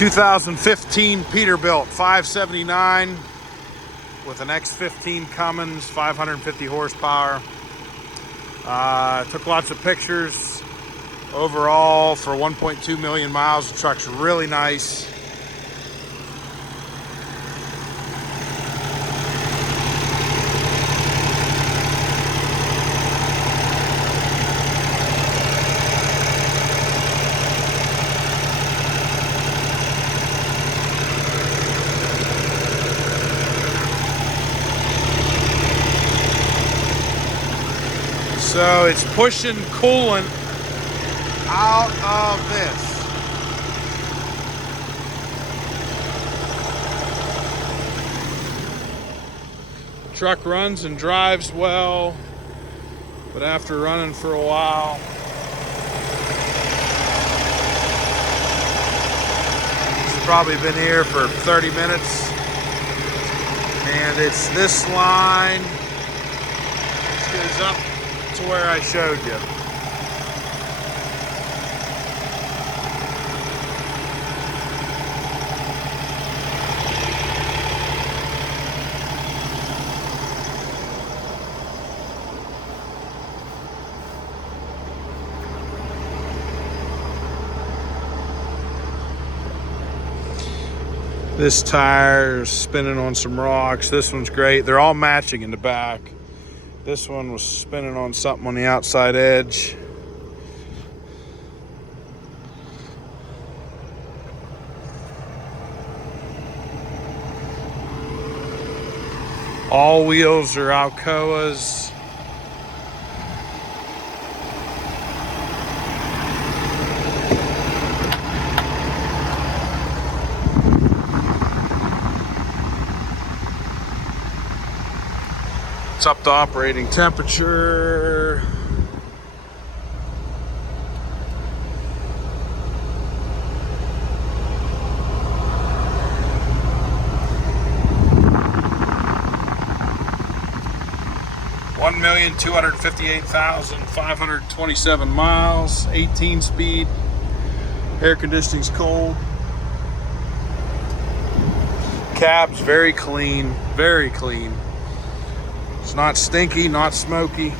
2015 Peterbilt 579 with an X15 Cummins, 550 horsepower. Took lots of pictures. Overall, for 1.2 million miles, the truck's really nice. So it's pushing coolant out of this. The truck runs and drives well, but after running for a while, it's probably been here for 30 minutes, and it's this line. This goes up to where I showed you. This tire is spinning on some rocks. This one's great. They're all matching in the back. This one was spinning on something on the outside edge. All wheels are Alcoas. It's up to operating temperature. $1,258,527 miles, 18 speed. Air conditioning's cold. Cab's very clean, very clean. It's not stinky, not smoky.